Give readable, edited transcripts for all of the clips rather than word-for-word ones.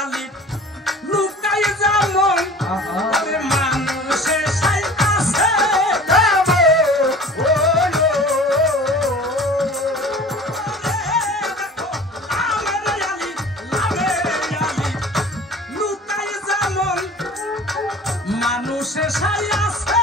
আলি লুকাই যেমন মানুষের সাই আছে মানুষের সাই আছে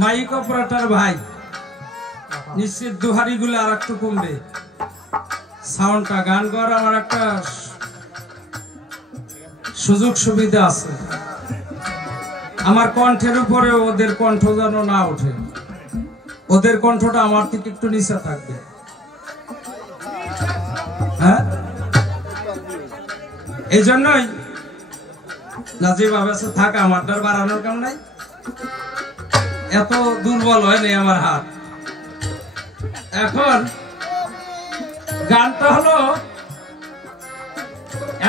মাইক অপারেটর ভাই নিশ্চিত দুহারি গুলো আর একটু কমবে সাউন্ডটা গান করার আমার একটা সুযোগ সুবিধা আছে আমার কণ্ঠের উপরে ওদের কণ্ঠ যেন না ওঠে ওদের কণ্ঠটা আমার থেকে একটু নিচে থাকবে হ্যাঁ এই জন্যই নাজিব আবেসে থাকা আমারটার বাড়ানোর কাম নাই এত দুর্বল হয়নি আমার হাত এখন গানটা হলো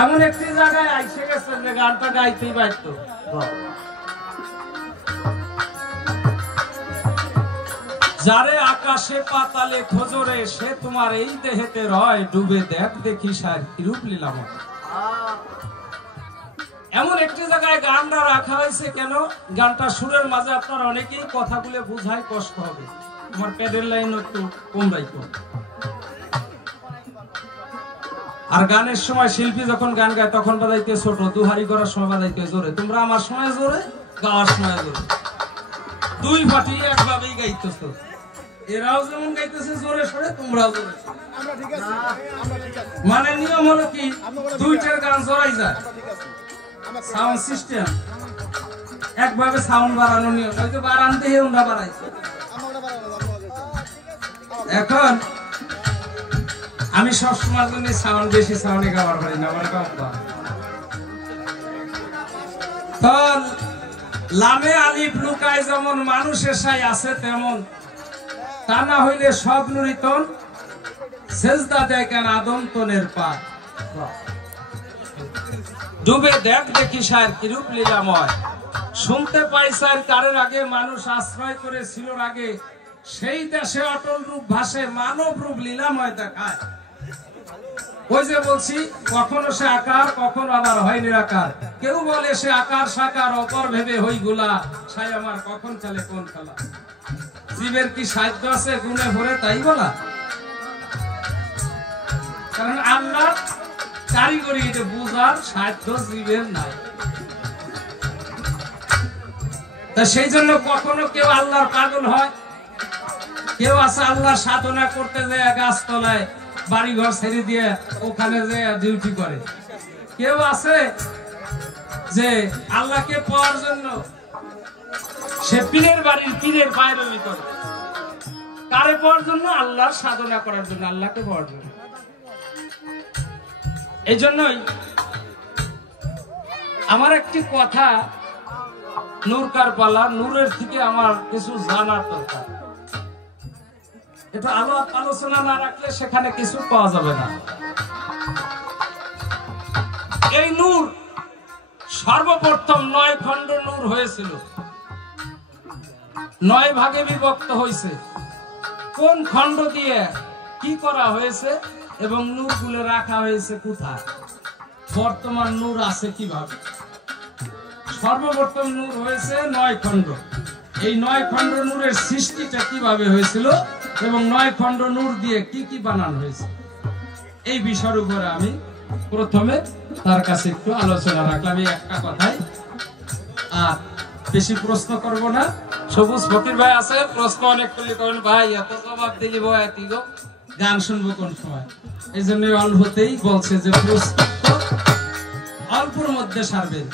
এমন একটি জায়গায় আইসে গেছে যে গানটা গাইতেই বাধ্য যারে আকাশে পাতালে খোঁজরে সে তোমার এই দেহেতে রয় ডুবে দেখ দেখি সার কি রূপ লীলাম এমন একটি জায়গায় গানটা রাখা হয়েছে কেন গানটা সুরের মাঝে আপনার অনেকেই কথাগুলো বুঝায় কষ্ট হবে আমার প্যাডের লাইন একটু কম রাখো আর গানের সময় শিল্পী যখন গান গায় তখন বাজাইতে ছোট দুহারি করার সময় বাজাইতে জোরে তোমরা আমার সময় জোরে গাওয়ার সময় জোরে দুই পার্টি একভাবেই গাইতেছ এরাও যেমন গাইতেছে জোরে সরে তোমরাও জোরে মানে নিয়ম হলো কি দুইটার গান জোরাই যায় সাউন্ড সিস্টেম একভাবে সাউন্ড বাড়ানো নিয়ম ওই যে বাড়ান দিয়ে আমরা বাড়াইছি এখন আমি সবসময় জন্য সাউন্ড বেশি সাউন্ডে গাওয়ার পারি না আমার কম তো লামে আলিফ লুকায় যেমন মানুষের সাই আছে তেমন তা না হইলে সব নুরিতন সেজদা দেয় কেন আদম তনের পা ডুবে দেখ দেখি সার কিরূপ লীলাময় শুনতে পাই স্যার কারের আগে মানুষ আশ্রয় করে ছিল আগে সেই দেশে অটল রূপ ভাসে মানব রূপ লীলাময় দেখায় ওই যে বলছি কখনো সে আকার কখনো আবার হয় নিরাকার কেউ বলে সে আকার সাকার অপর ভেবে হই গুলা সাই আমার কখন চলে কোন খেলা জীবের কি সাধ্য আছে গুণে ভরে তাই বলা কারণ আল্লাহ কারিগরি এটা বুঝার সাধ্য জীবের নাই তা সেই জন্য কখনো কেউ আল্লাহর পাগল হয় কেউ আছে আল্লাহ সাধনা করতে যায় গাছতলায় বাড়ি ঘর ছেড়ে দিয়ে ওখানে যে ডিউটি করে। কেউ আছে যে আল্লাহকে পাওয়ার জন্য সে পীরের বাড়ির পীরের বাইরমি করে। কারে পাওয়ার জন্য? আল্লাহর সাধনা করার জন্য, আল্লাহকে পাওয়ার জন্য। এই জন্যই আমার একটি কথা, নূর কার পালা, নূরের থেকে আমার কিছু জানার দরকার। এটা আলোচনা না রাখলে সেখানে কিছু পাওয়া যাবে না। এই নূর সর্বপ্রথম 9 খণ্ড নূর হয়েছিল, 9 ভাগে বিভক্ত হয়েছে। কোন খণ্ড দিয়ে কি করা হয়েছে এবং নূরগুলো রাখা হয়েছে কোথায়, বর্তমান নূর আছে কিভাবে? সর্বপ্রথম নূর হয়েছে 9 খণ্ড। এই 9 খণ্ড নূরের সৃষ্টিটা কিভাবে হয়েছিল এবং 9 খণ্ড নূর দিয়ে কি কি বানানো হয়েছে, এই বিষয়ের উপরে আমি প্রথমে তার কাছে একটু আলোচনা রাখলাম এই একটা কথাই। আর বেশি প্রশ্ন করব না। সবুজ ফকির ভাই আছে, প্রশ্ন অনেক করলে করেন ভাই এত জবাব দিলি বয় এত গান শুনবো কোন সময়, এই জন্য অল্পতেই বলছে যে প্রশ্ন অল্পর মধ্যে সারবেন।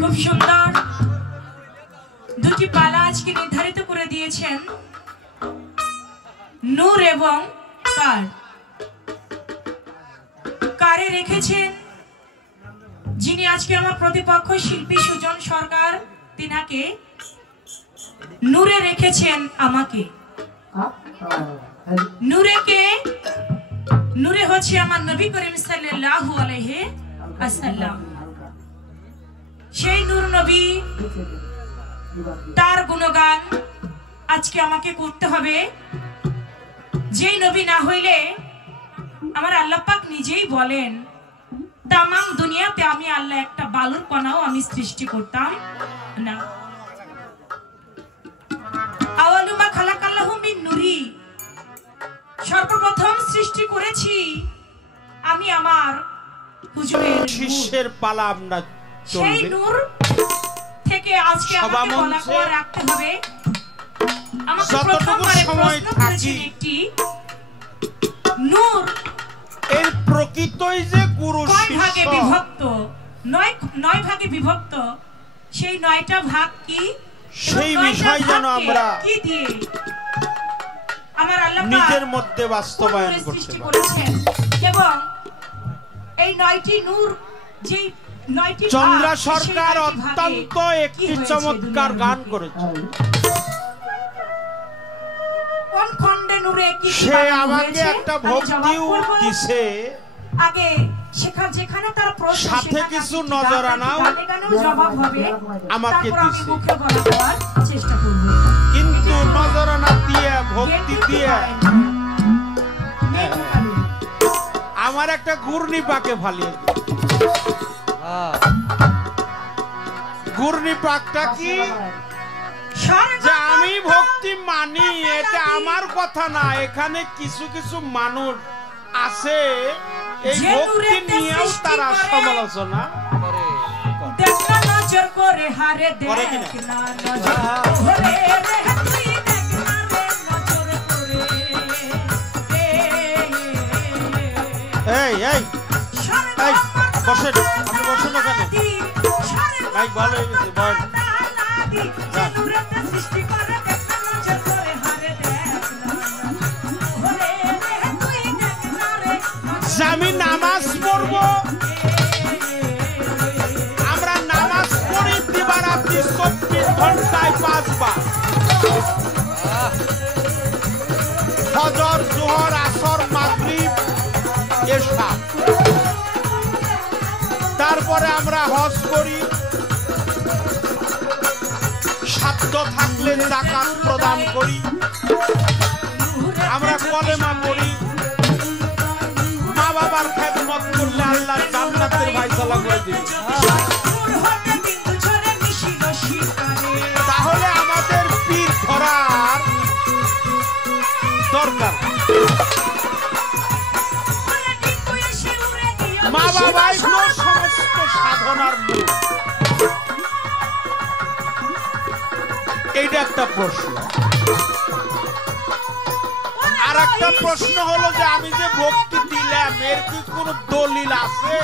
খুব সুন্দর দুটি পালা আজকে নির্ধারিত করে দিয়েছেন, নূর এবং কার। কারে রেখেছেন যিনি আজকে আমার প্রতিপক্ষ শিল্পী সুজন সরকার, তিনাকে। নূরে রেখেছেন আমাকে। নূরে হচ্ছে আমার নবী করিম সাল্লাল্লাহু আলাইহি ওয়াসাল্লাম। সেই নূর নবী, তার গুণগান আজকে আমাকে করতে হবে। যেই নবী না হইলে আমার আল্লাহ পাক নিজেই বলেন তামাম দুনিয়াতে আমি আল্লাহ একটা বালুর কণাও আমি সৃষ্টি করতাম না। আওয়ালুমা খালাকাল্লাহু মিন নূরি, সর্বপ্রথম সৃষ্টি করেছি আমি আমার হুজুরের শিষ্যের পালা আমরা সেই নূর থেকে আজকে আমাকে বলা করে রাখতে হবে। আমাকে প্রথমবারে প্রশ্ন করেছেন একটি নূর এর প্রকৃতই যে গুরু কয় ভাগে বিভক্ত, নয় ভাগে বিভক্ত, সেই 9টা ভাগ কি, সেই বিষয় যেন আমরা কি দিয়ে আমার আল্লাহ নিজের মধ্যে বাস্তবায়ন করতে করেছেন। এবং এই 9টি নূর যেই 9টি চন্দ্রা সরকার অত্যন্ত একটি চমৎকার গান করেছে। কোন খণ্ডে নূরে কি সে আমাকে একটা ভক্তিও দিছে, আগে যেখানে তার প্রশ্ন সাথে কিছু নজরানাও জবাব হবে আমাকে দিছে, মুখে বলা দেওয়ার চেষ্টা করব। কিন্তু নজরানা দিয়ে ভক্তি দিয়ে আমার একটা ঘূর্ণি পাকে ফালিয়ে দিল। ঘূর্ণি পাকটা কি, যে আমি ভক্তি মানি, এটা আমার কথা না, এখানে কিছু কিছু মানুষ আছে এই ভক্তি নিয়েও তারা সমালোচনা করে। নজর করে হারে দেখ না নজর করে রে তুই দেখ না রে নজর করে। এই এই এই বসেন, আপনি বসেন ওখানে, মাইক ভালো হয়ে গেছে, বল। আমি নামাজ পড়ব, আমরা নামাজ পড়ি দিবারাত্রি 24 ঘন্টায় 5 বার, ফজর, জোহর, আসর, মাগরিব, এশা। তারপরে আমরা হজ করি, সাধ্য থাকলে যাকাত প্রদান করি, আমরা কলেমা পড়ি, মা বাবার খেদমত করলে আল্লাহ জান্নাতের ফয়সালা করে দিবে। তাহলে আমাদের পীর ধরার দরকার। মা বাবাই তো সমস্ত সাধনার মূল। এইটা একটা প্রশ্ন। আর একটা প্রশ্ন হলো যে আমি যে ভক্তি দিলাম এর কি কোন দলিল আছে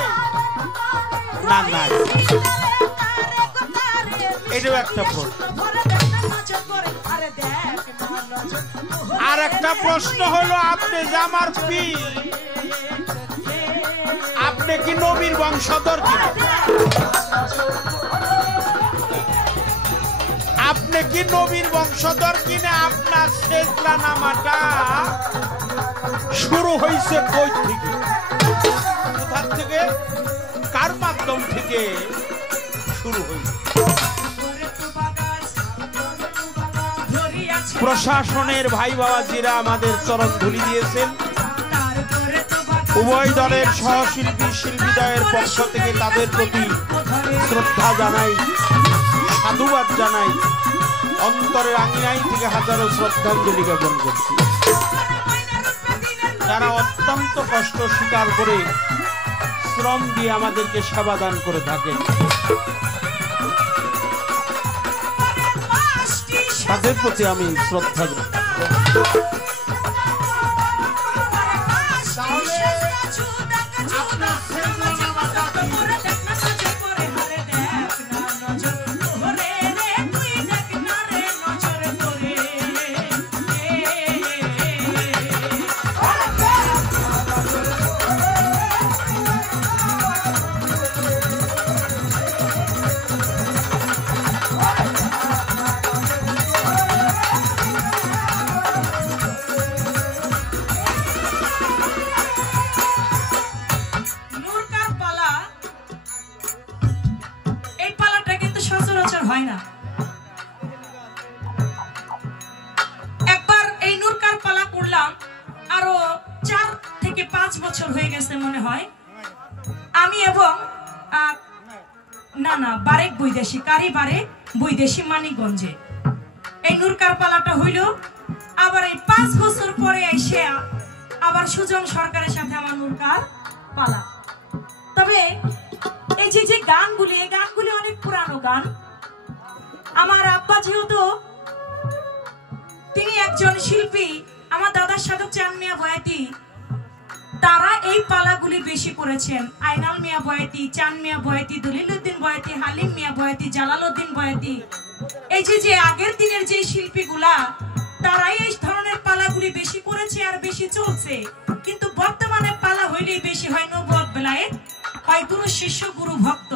না? নাই, এটাও একটা প্রশ্ন। আর একটা প্রশ্ন হলো আপনি যে আমার পীর, আপনি কি নবীর বংশধর কিনা? আপনি কি নবীর বংশধর কিনা? আপনার সেজদা নামাটা শুরু হয়েছে কই থেকে, কোথা থেকে, কার মাধ্যম থেকে শুরু হয়েছে? প্রশাসনের ভাই বাবাজিরা আমাদের চরণ ধুলি দিয়েছেন। উভয় দলের সহশিল্পী শিল্পীদ্বয়ের পক্ষ থেকে তাদের প্রতি শ্রদ্ধা জানাই, সাধুবাদ জানাই, অন্তরের আঙিনাই থেকে হাজারো শ্রদ্ধাঞ্জলি জ্ঞাপন করছি। যারা অত্যন্ত কষ্ট স্বীকার করে শ্রম দিয়ে আমাদেরকে সেবা দান করে থাকেন, তাদের প্রতি আমি শ্রদ্ধা জানাই। বৈদেশি মানিকগঞ্জে এই নূরকার পালাটা হইল। আবার এই 5 বছর পরে এসে আবার সুজন সরকারের সাথে আমার নূরকার পালা। তবে এই যে গানগুলি, এই গানগুলি অনেক পুরানো গান। আমার আব্বা যেহেতু তিনি একজন শিল্পী, আমার দাদার সাধক চান মিয়া বয়াতি, তারা এই পালাগুলি বেশি করেছেন। আইনাল মিয়া বয়াতি, চান মিয়া বয়াতি, দলিল উদ্দিন বয়াতি, হালিম মিয়া বয়াতি, জালাল উদ্দিন বয়াতি, এই যে আগের দিনের যে শিল্পীগুলা, তারাই এই ধরনের পালাগুলি বেশি করেছে আর বেশি চলছে। কিন্তু বর্তমানে পালা হইলেই বেশি হয় নবুয়ত বেলায়েত, হয় গুরু শিষ্য গুরু ভক্ত।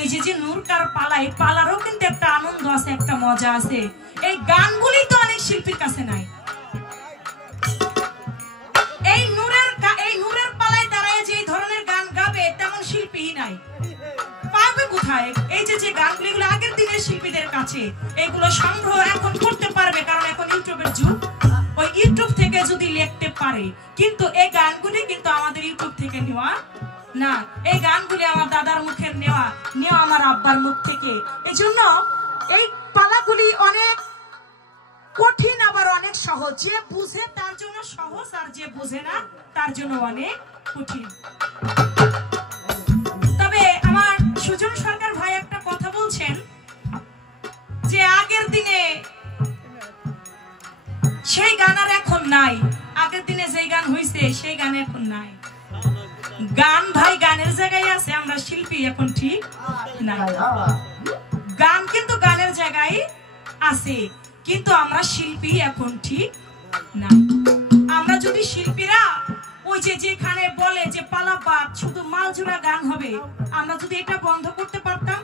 এই যে নূরকার পালা, এই পালারও কিন্তু একটা আনন্দ আছে, একটা মজা আছে। এই গানগুলি তো অনেক শিল্পীর কাছে নাই। এই নূরের পালায় দাঁড়ায় যে ধরনের গান গাবে তেমন শিল্পী নাই, পাবে কোথায়? এই যে গানগুলি আগের দিনের শিল্পীদের কাছে, এগুলো সংগ্রহ এখন করতে পারবে, কারণ এখন ইউটিউবের যুগ। ওই ইউটিউব থেকে যদি লিখতে পারে, কিন্তু এই গানগুলি কিন্তু আমাদের ইউটিউব থেকে নেওয়া না। এই গানগুলি আমার দাদার মুখের নেওয়া আমার আব্বার মুখ থেকে। এই জন্য এই পালাগুলি অনেক কঠিন, আবার অনেক সহজ। যে বুঝে তার জন্য সহজ, আর যে বুঝে না তার জন্য অনেক কঠিন। তবে আমার সুজন সরকার ভাই একটা কথা বলছেন যে আগের দিনে সেই গান আর এখন নাই। আগের দিনে যেই গান হইছে সেই গান এখন নাই। গান ভাই গানের জায়গায় আছে, আমরা শিল্পী এখন ঠিক না। গান কিন্তু গানের জায়গায় আছে, কিন্তু আমরা শিল্পী এখন ঠিক না। আমরা যদি শিল্পীরা ওই যেখানে বলে যে পালাপাত শুধু মালজোড়া গান হবে, আমরা যদি এটা বন্ধ করতে পারতাম,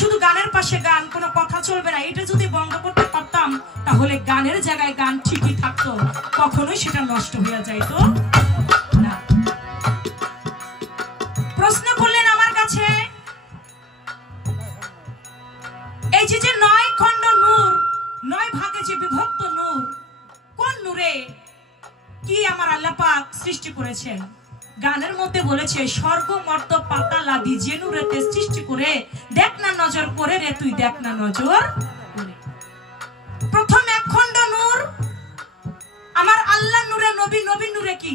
শুধু গানের পাশে গান, কোনো কথা চলবে না, এটা যদি বন্ধ করতে পারতাম, তাহলে গানের জায়গায় গান ঠিকই থাকতো, কখনোই সেটা নষ্ট হয়ে যাইতো না। প্রশ্ন করলেন আমার কাছে, এই যে 9 খণ্ড নূর, 9 ভাগে যে বিভক্ত নূর, কোন নূরে কি আমার আল্লাহ পাক সৃষ্টি করেছেন? গানের মধ্যে বলেছে, স্বর্গ মর্ত পাতাল আদি যে নূরেতে সৃষ্টি করে, দেখ না নজর করে রে তুই, দেখ না নজর করে। প্রথম 1 খণ্ড নূর আমার আল্লাহ নূরে, নবী নূরে কি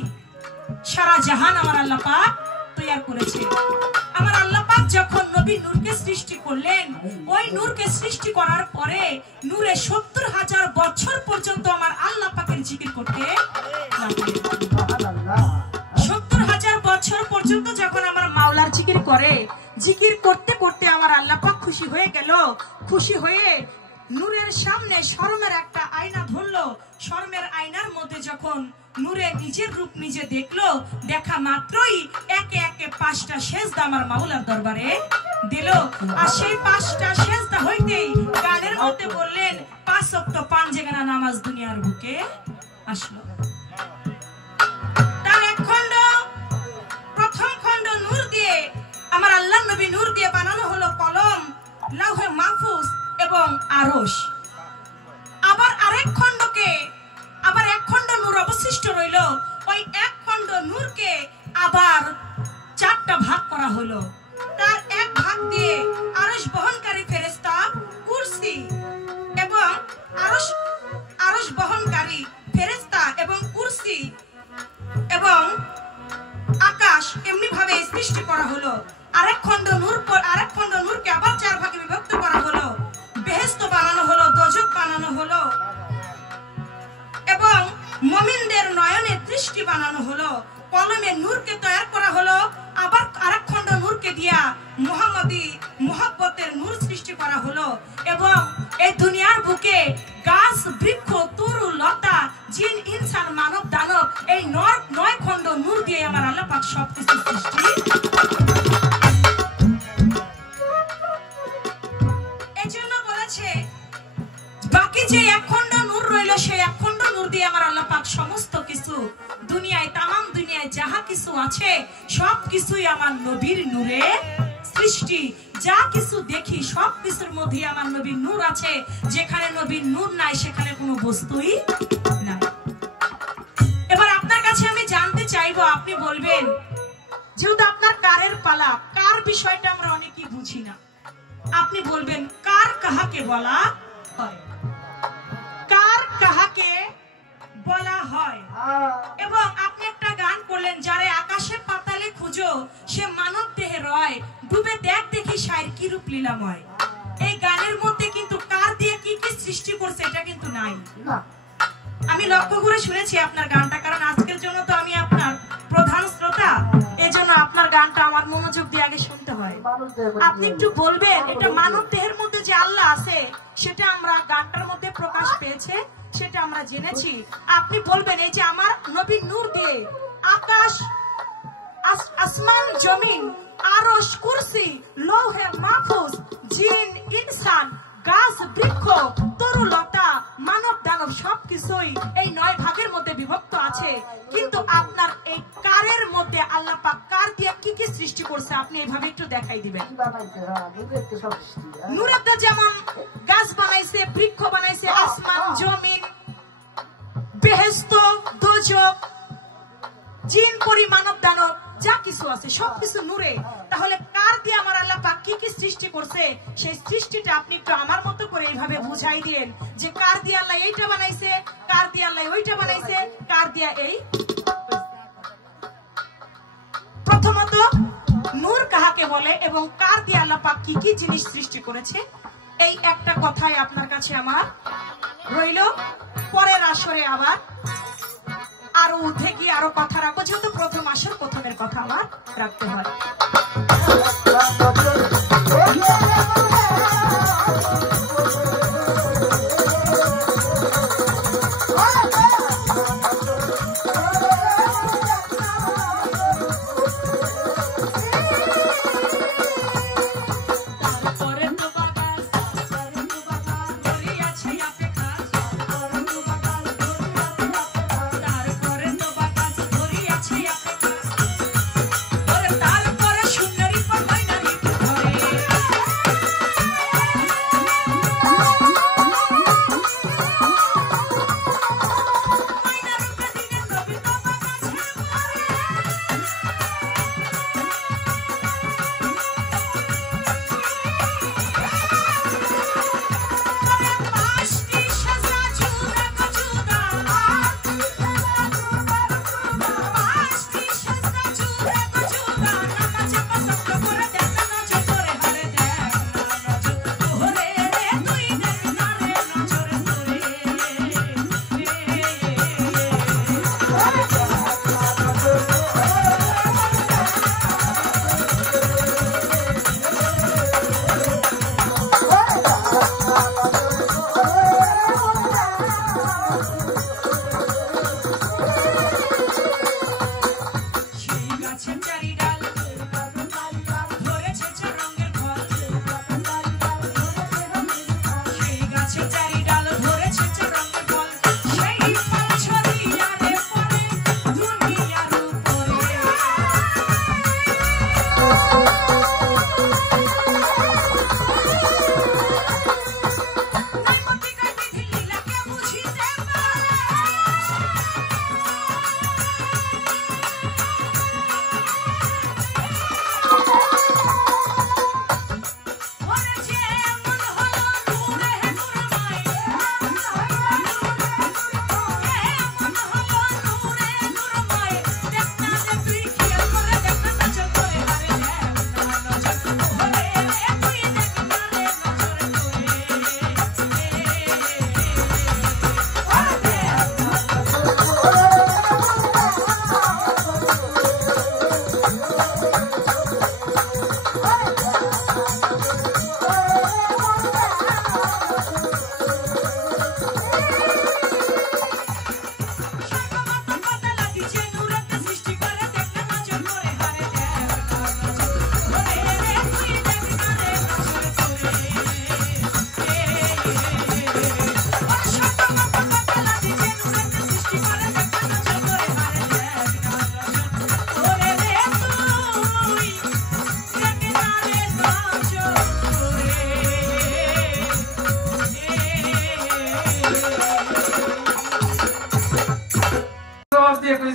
সারা জাহান আমার আল্লাহ পাক তৈয়ার করেছে। আমার আল্লাহ পাক যখন নবী নূরকে সৃষ্টি করলেন, ওই নূরকে সৃষ্টি করার পরে নূরে 70,000 বছর পর্যন্ত আমার আল্লাহ পাকের জিকির করতে লাগলেন। 70,000 বছর পর্যন্ত যখন আমার মাওলার জিকির করে, জিকির করতে করতে আমার আল্লাহ পাক খুশি হয়ে গেল। খুশি হয়ে নূরের সামনে শরমের একটা আয়না ধরলো। শরমের আয়নার মধ্যে যখন নূরে নিজের রূপ নিজে দেখলো, দেখা মাত্রই একে একে 5টা সেজদা আমার মাওলার দরবারে দিল। আর সেই 5টা সেজদা হইতেই গানের মধ্যে বললেন, 5 ওয়াক্ত পাঁচেগানা নামাজ দুনিয়ার বুকে আসলো। তার 1 খণ্ড, প্রথম খণ্ড নূর দিয়ে আমার আল্লাহ নবী নূর দিয়ে বানানো হলো কলম, লাউহে মাহফুজ এবং আরশ। আবার আরেক খণ্ডকে, আবার 1 খণ্ড নূর অবশিষ্ট রইল। ওই 1 খণ্ড নূরকে আবার 4টা ভাগ করা হলো। তার 1 ভাগ দিয়ে আরশ বহনকারী ফেরেশতা, কুরসি এবং আরশ বহনকারী ফেরেশতা এবং কুরসি এবং আকাশ এমনি ভাবে সৃষ্টি করা হলো। আরেক খণ্ড নূর পর আরেক খণ্ড নূরকে আবার 4 ভাগে বিভক্ত করা হলো। বেহেশত বানানো হলো, দোজখ বানানো হলো এবং মুমিনদের নয়নে দৃষ্টি বানানো হলো। কলমে নূরকে তৈরি করা হলো। আবার আরেক খণ্ড নূরকে দিয়া মুহাম্মদী মুহাব্বতের নূর সৃষ্টি করা হলো। এবং এই দুনিয়ার বুকে গাছ, বৃক্ষ, তরু, লতা, জিন, ইনসান, মানব, দানব, এই 9 খণ্ড নূর দিয়ে আমার আল্লাহ পাক সবকিছু সৃষ্টি। এজন্য বলেছে, বাকি যে 1 খণ্ড নূর রইল, সেই 1 খণ্ড নূর দিয়ে আমার আল্লাহ পাক সমস্ত কিছু দুনিয়ায়, তামাম দুনিয়ায় যাহা কিছু আছে সবকিছুই আমার নবীর নূরে সৃষ্টি। যা কিছু দেখি সব কিছুর মধ্যে আমার নবীর নূর আছে। যেখানে নবীর নূর নাই সেখানে কোনো বস্তুই নাই। এবার আপনার কাছে আমি জানতে চাইবো, আপনি বলবেন, যেহেতু আপনার কারের পালা, কার বিষয়টা আমরা অনেকেই বুঝি না, আপনি বলবেন কার কাহাকে বলা হয়, কার কাহাকে বলা হয়। এবং আপনি একটা গান করলেন, যারে আকাশে পাতালে সূর্য সে মানব দেহে রয়, ডুবে দেখ দেখি শায়ের কি রূপ লীলাময়। এই গানের মধ্যে কিন্তু কার দিয়ে কি কি সৃষ্টি করছে এটা কিন্তু নাই। আমি লক্ষ্য করে শুনেছি আপনার গানটা, কারণ আজকের জন্য তো আমি আপনার প্রধান শ্রোতা, এজন্য আপনার গানটা আমার মনোযোগ দিয়ে আগে শুনতে হয়। আপনি একটু বলবেন এটা মানব দেহের মধ্যে যে আল্লাহ আছে সেটা আমরা গানটার মধ্যে প্রকাশ পেয়েছে, সেটা আমরা জেনেছি। আপনি বলবেন এই যে আমার নবী নূর দিয়ে আকাশ, আসমান, জমিন, আরশ, কুরসি, লৌহে মাহফুজ, জিন, ইনসান, গাছ, বৃক্ষ, তরুলতা, মানব দানব সবকিছুই এই 9 ভাগের মধ্যে বিভক্ত আছে। কিন্তু আপনার এই কারের মধ্যে আল্লাহ পাক কার দিয়ে কি কি সৃষ্টি করছে আপনি এইভাবে একটু দেখাই দিবেন। নূরের যেমন গাছ বানাইছে, বৃক্ষ বানাইছে, আসমান, জমিন, বেহেশত, দোজখ, জিন, পরি, মানব দানব যা কিছু আছে সবকিছু নূরে। তাহলে কার দিয়ে আমার আল্লাহ পাক কি কি সৃষ্টি করছে সেই সৃষ্টিটা আপনি একটু আমার মতো করে এইভাবে বুঝাই দিয়েন যে কার দিয়ে আল্লাহ এইটা বানাইছে, কার দিয়ে আল্লাহ ওইটা বানাইছে, কার দিয়ে এই। প্রথমত নূর কাহাকে বলে এবং কার দিয়ে আল্লাহ পাক কি কি জিনিস সৃষ্টি করেছে, এই একটা কথাই আপনার কাছে আমার রইল। পরের আসরে আবার আরো উঠে গিয়ে আরো কথা রাখবো, যেহেতু প্রথম আসর প্রথমের কথা আমার রাখতে হয়।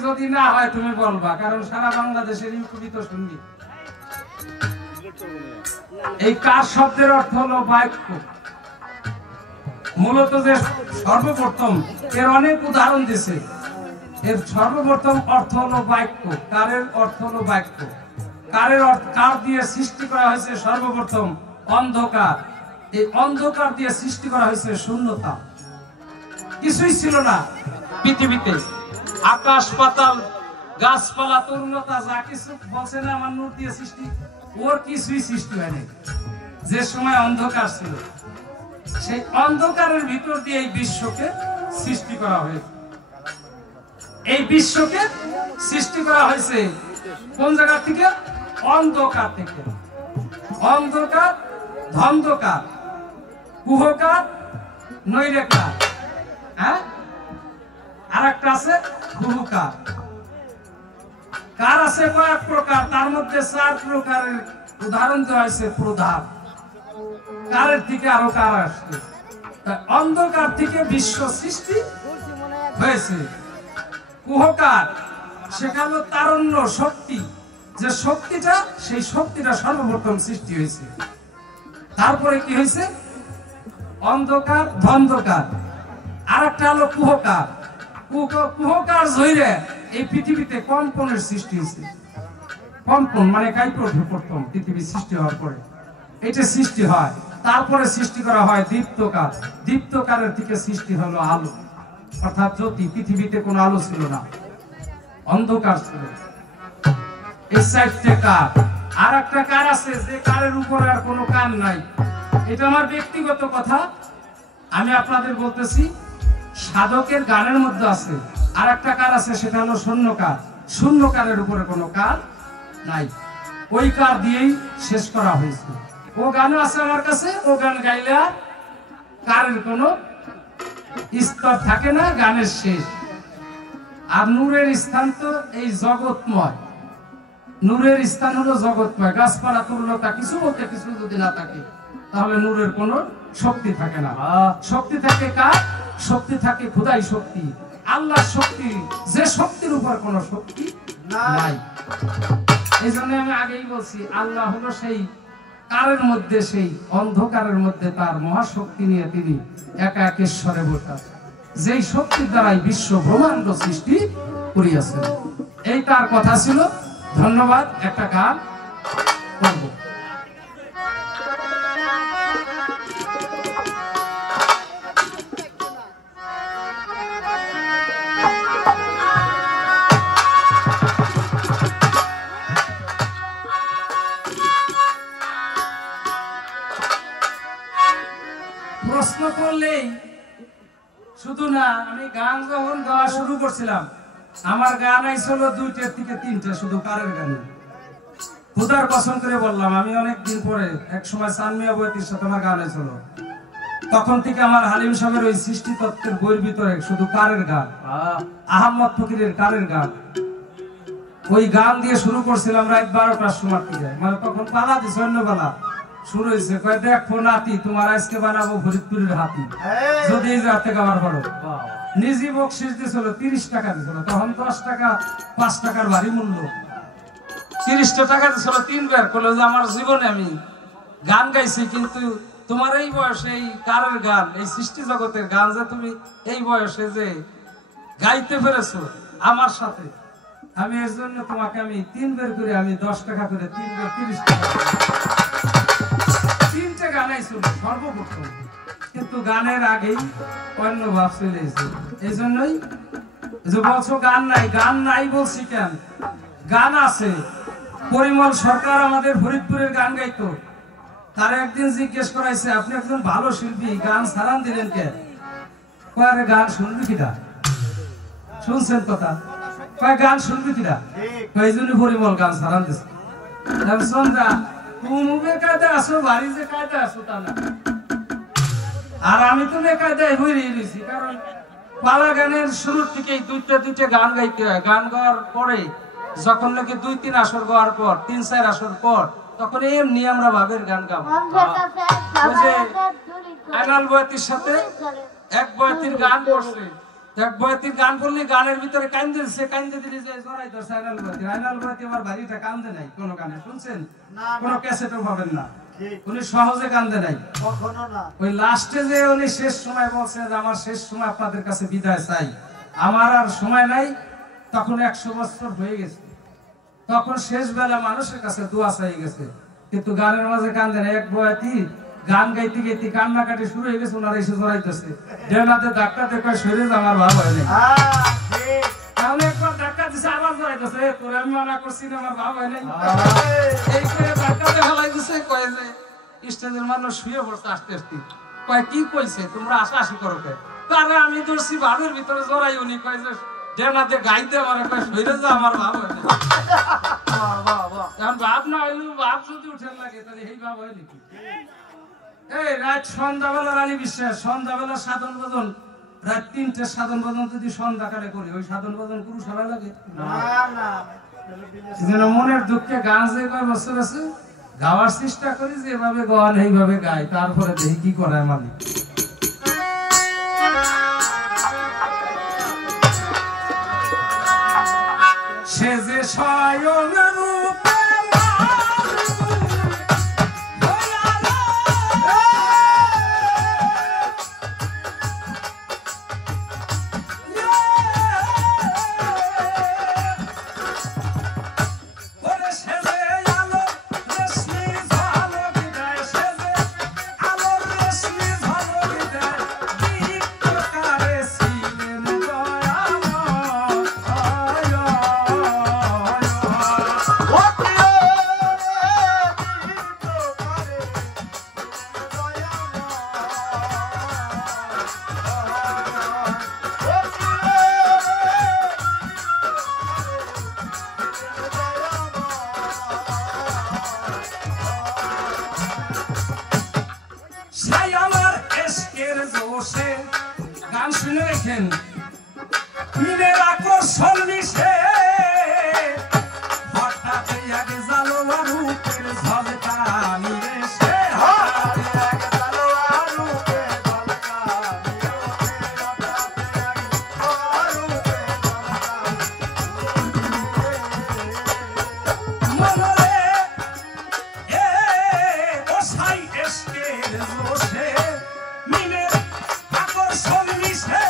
যদি না হয় তুমি বলবা, কারণ সারা বাংলাদেশের ইউটিউবে তো শুনবি। এই কার শব্দের অর্থ হলো বাক্য। মূলত যে সর্বপ্রথম এর অনেক উদাহরণ দিছে, এর সর্বপ্রথম অর্থ হলো বাক্য, কারের অর্থ হলো বাক্য। কার দিয়ে সৃষ্টি করা হয়েছে সর্বপ্রথম? অন্ধকার। এই অন্ধকার দিয়ে সৃষ্টি করা হয়েছে শূন্যতা। কিছুই ছিল না পৃথিবীতে, আকাশ পাতাল গাছপালা তরুণতা যা কিছু বলছে না আমার নূর দিয়ে সৃষ্টি, ওর কিছুই সৃষ্টি হয়নি। যে সময় অন্ধকার ছিল, সেই অন্ধকারের ভিতর দিয়ে এই বিশ্বকে সৃষ্টি করা হয়েছে। এই বিশ্বকে সৃষ্টি করা হয়েছে কোন জায়গা থেকে? অন্ধকার থেকে। অন্ধকার, ধন্ধকার, কুহকার, নৈরেকার, হ্যাঁ, আর একটা আছে হুহুকার। কার আছে কয়েক প্রকার, তার মধ্যে 4 প্রকারের উদাহরণ দেওয়া হয়েছে। প্রধান কারের থেকে আরো কার আসছে। অন্ধকার থেকে বিশ্ব সৃষ্টি হয়েছে। কুহকার, সেখানে তারুণ্য শক্তি, যে শক্তিটা, সেই শক্তিটা সর্বপ্রথম সৃষ্টি হয়েছে। তারপরে কি হয়েছে? অন্ধকার, ধন্ধকার। আর একটা হলো কুহকার। কুহকার জয়রে এই পৃথিবীতে কম্পনের সৃষ্টি হয়েছে। কম্পন মানে কাইপো প্রথম পৃথিবী সৃষ্টি হওয়ার পরে এটা সৃষ্টি হয়। তারপরে সৃষ্টি করা হয় দীপ্তকার। দীপ্তকারের থেকে সৃষ্টি হলো আলো, অর্থাৎ জ্যোতি। পৃথিবীতে কোনো আলো ছিল না, অন্ধকার ছিল। এই 4টে কার। আর একটা কার আছে যে কারের উপরে আর কোনো কান নাই। এটা আমার ব্যক্তিগত কথা, আমি আপনাদের বলতেছি। সাধকের গানের মধ্যে আছে। আর একটা কার আছে, সেটা হলো শূন্যকার। শূন্যকারের উপরে কোনো কার নাই। ওই কার দিয়েই শেষ করা হয়েছে। ও গানও আছে আমার কাছে। ও গান গাইলে আর কারের কোনো স্তর থাকে না, গানের শেষ। আর নূরের স্থান তো এই জগৎময়। নূরের স্থান হলো জগৎময়। গাছপালা তরুণতা কিছু বলতে কিছু যদি না থাকে, তাহলে নূরের কোনো শক্তি থাকে না। শক্তি থাকে কার? শক্তি থাকে খোদাই শক্তি, আল্লাহ শক্তি। যে শক্তির উপর কোনো শক্তি নাই। এই জন্য আমি আগেই বলছি, আল্লাহ হলো সেই কারের মধ্যে, সেই অন্ধকারের মধ্যে তার মহাশক্তি নিয়ে তিনি একা একেশ্বরে বসে আছেন, যেই শক্তির দ্বারাই বিশ্ব ব্রহ্মাণ্ড সৃষ্টি করিয়াছেন। এই তার কথা ছিল। ধন্যবাদ। একটা গান করব। প্রশ্ন করলেই শুধু না, আমি গান যখন গাওয়া শুরু করছিলাম, আমার গান আইছিল 2টা থেকে 3টা, শুধু কারের গানে। খুদার কসম করে বললাম, আমি অনেকদিন পরে এক সময় সানমিয়া বইতির সাথে আমার গান আইছিল। তখন থেকে আমার হালিম সাহেবের ওই সৃষ্টি তত্ত্বের বইয়ের ভিতরে শুধু কারের গান, আহমদ ফকিরের কারের গান। ওই গান দিয়ে শুরু করছিলাম রাত 12টার সময় থেকে। মানে তখন পালা দিছে, অন্য পালা শুরু হয়েছে। কয় দেখো নাতি, তোমার আজকে বানাবো ফরিদপুরের হাতি, যদি এই রাতে গাওয়ার পারো। নিজে বকশিস দিয়েছিল, 30 টাকা দিয়েছিল। তখন 10 টাকা 5 টাকার ভারী মূল্য। 30টা টাকা দিয়েছিল 3 বার। বলে যে আমার জীবনে আমি গান গাইছি, কিন্তু তোমার এই বয়সে এই কারের গান, এই সৃষ্টি জগতের গান যে তুমি এই বয়সে যে গাইতে পেরেছো আমার সাথে, আমি এর জন্য তোমাকে আমি 3 বার করে, আমি 10 টাকা করে 3 বার 30 টাকা 3টে গান আইছিল সর্বপ্রথম। কিন্তু গানের আগেই অন্য ভাব চলে এসেছে। এই জন্যই যে বলছো গান নাই, গান নাই বলছি কেন? গান আছে। পরিমল সরকার আমাদের ফরিদপুরের গান গাইতো। তার একদিন জিজ্ঞেস করাইছে, আপনি একজন ভালো শিল্পী, গান সারান দিলেন কে? কয়ারে গান শুনবি কিনা? শুনছেন কথা? কয় গান শুনবি কিনা? এই জন্য পরিমল গান সারান দিছে। সন্ধ্যা তুমি বেকায়দা আসো, বাড়ি যে কায়দা আসো তা না। আর আমি তো বেকায়দায় হয়ে রয়েছি, কারণ পালা গানের শুরুর থেকেই 2টা গান গাইতে হয়। গান গাওয়ার পরে যখন নাকি 2-3 আসর গাওয়ার পর, 3-4 আসর পর, তখন এমনি আমরা ভাবের গান গাবো। ওই যে আইনাল বয়াতির সাথে এক বয়াতির গান করছে, এক বয়াতির গান করলে গানের ভিতরে কান্দে দিছে, কান্দে দিলে যে জড়াই ধরছে আইনাল বয়াতি। আইনাল বয়াতি আমার বাড়িটা কান্দে নাই কোনো গানে, শুনছেন? কোনো ক্যাসেটও পাবেন না, উনি সহজে কান্দে নাই কখনো না। ওই লাস্টে যে উনি শেষ সময় বলছে যে আমার শেষ সময় আপনাদের কাছে বিদায় চাই, আমার আর সময় নাই, তখন 100 বছর হয়ে গেছে। তখন শেষ বেলা মানুষের কাছে দোয়া চাই গেছে, কিন্তু গানের মাঝে কান্দে না। এক বয়াতি গান গাইতে গাইতে কান্নাকাটি শুরু হয়ে গেছে, ওনারা এসে জড়াইতেছে, ডেলাতে ধাক্কা দেখে শরীরে আমার ভাব হয় না। তাহলে একবার ধাক্কা দিছে, আবার জড়াইতেছে, তোরে আমি মানা করছি না, আমার ভাব হয় নাই। এই করে ধাক্কাতে ফেলাই দিছে, কয়ে যে স্টেজের মানুষ শুয়ে পড়ছে আস্তে আস্তে, কয় কি কইছে তোমরা আশাআশি করো কে? তারে আমি ধরছি ভাবের ভিতরে জড়াই, উনি কয় যে ডেলাতে গাইতে আমার কয় শরীরে যা আমার ভাব হয় না। এখন ভাব না হইলেও ভাব যদি উঠে লাগে তাহলে এই ভাব হয় নাকি? এই রাত সন্ধ্যাবেলা রানী বিশ্বাস, সন্ধ্যাবেলা সাধন ভজন, রাত 3টে সাধন ভজন যদি সন্ধ্যাকালে করি, ওই সাধন ভজন পুরুষ সবাই লাগে যেন মনের দুঃখে গান যে কয় বছর আছে গাওয়ার চেষ্টা করি, যেভাবে গান এইভাবে গাই, তারপরে দেখি কি করে মালিক। সে যে স্বয়ং রূপে গান শুনে রেখেন, মিনের আকর্ষণ মিশে হঠাৎ আগে জালোয়া রূপের ঝলকানি এসে, মনরে ও সাই এসকের জোশে মিনের আকর্ষণ মিশে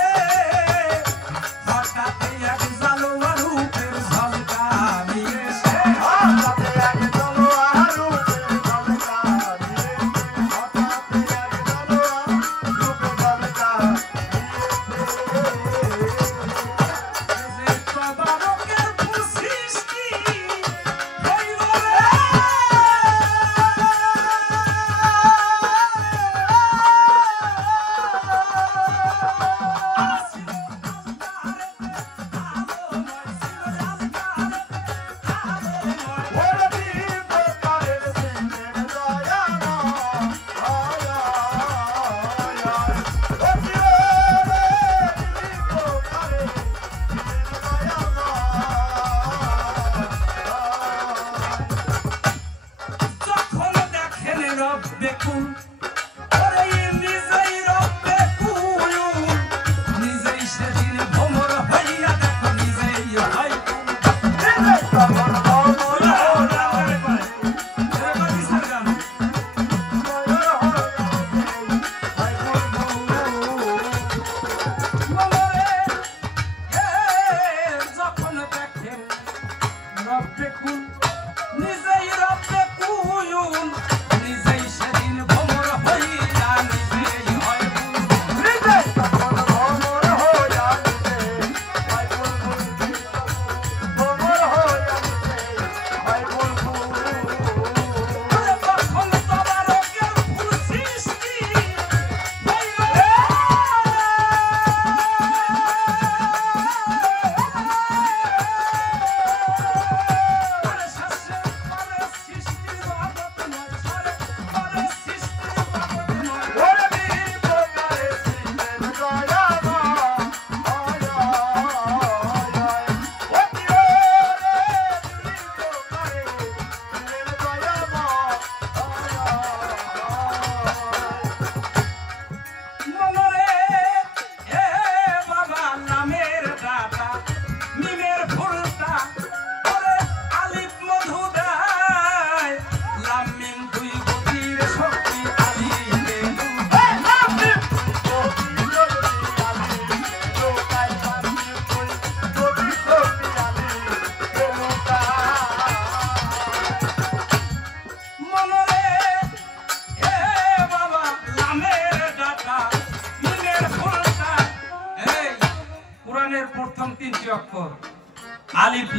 হঠাৎ এক জালোয়া রূপের ঝলকানি এসে, তদারকের সৃষ্টি হইল রে। যখন দেখেন রব্বে কুল, ওরে নিজেই রব্বে কুল, নিজেই সেদিন ভ্রমর হইয়া দেখো নিজেই হয় কুল। যখন দেখেন রব্বে কুল, নিজেই রব্বে কুল, নিজেই সেদিন ভ্রমর হইয়া নিজেই হয় কুল। তখন তদারকের সৃষ্টি হইল রে।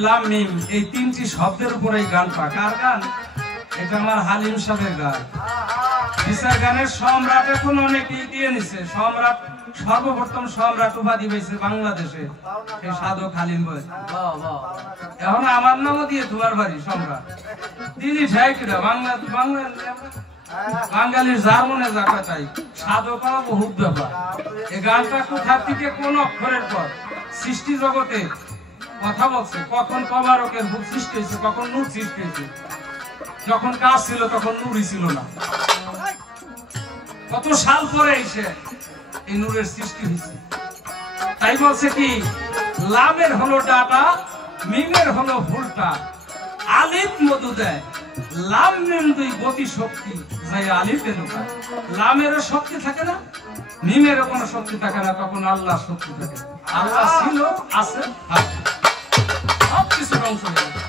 লাম মিম এই তিনটি শব্দের উপর এই গানটা। কার গান? এটা আমার হালিম সাহেবের গান। বিচার গানের সম্রাট এখন অনেকেই দিয়ে নিছে। সম্রাট সর্বপ্রথম সম্রাট উপাধি পেয়েছে বাংলাদেশে এই সাধক হালিম ভাই। এখন আমার নামও দিয়ে তোমার বাড়ি সম্রাট। তিনি ঠাইকিরা বাংলা বাঙালির যার মনে যা কথাই সাধক হওয়া বহুত ব্যাপার। এই গানটা কোথা থেকে কোন অক্ষরের পর সৃষ্টি জগতে কথা বলছে, কখন কবারকের ভূত সৃষ্টি হয়েছে, কখন নূর সৃষ্টি হয়েছে। যখন কাজ ছিল তখন নূরই ছিল না, কত সাল পরে এসে এই নূরের সৃষ্টি হয়েছে। তাই বলছে কি লামের হলো ডাটা, মিমের হলো ফুলটা, আলিফ মধু দেয়, লাম মিম দুই গতি শক্তি যাই আলিফে লুকায়। লামেরও শক্তি থাকে না, মিমেরও কোনো শক্তি থাকে না, তখন আল্লাহ শক্তি থাকে। আল্লাহ ছিল, আছে, সব কিছু ধ্বংস হয়ে গেছে।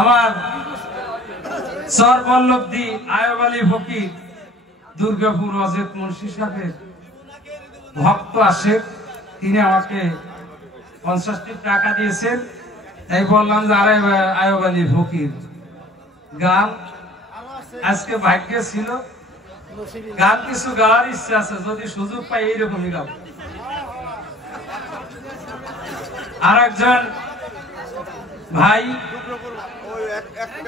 আমার সরবল্লভদী আয়ব আলী ফকির দুর্গাপুর অজেত মুন্সি সাহেবের ভক্ত আসে, তিনি আমাকে 50টি টাকা দিয়েছেন। তাই বললাম যে আরে আয়ব আলী ফকির গান আজকে ভাগ্যে ছিল, গান কিছু গাওয়ার ইচ্ছা আছে, যদি সুযোগ পাই এইরকমই গাব। আর একজন ভাই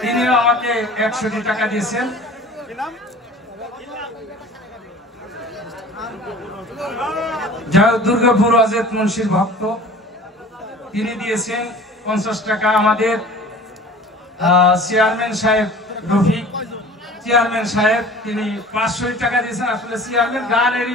তিনিও আমাকে 100টি টাকা দিয়েছেন। দুর্গাপুর অজেত মুন্সির ভক্ত, তিনি দিয়েছেন 50 টাকা। আমাদের চেয়ারম্যান সাহেব রফিক চেয়ারম্যান সাহেব, তিনি 500 টাকা দিয়েছেন। আসলে চেয়ারম্যান গানেরই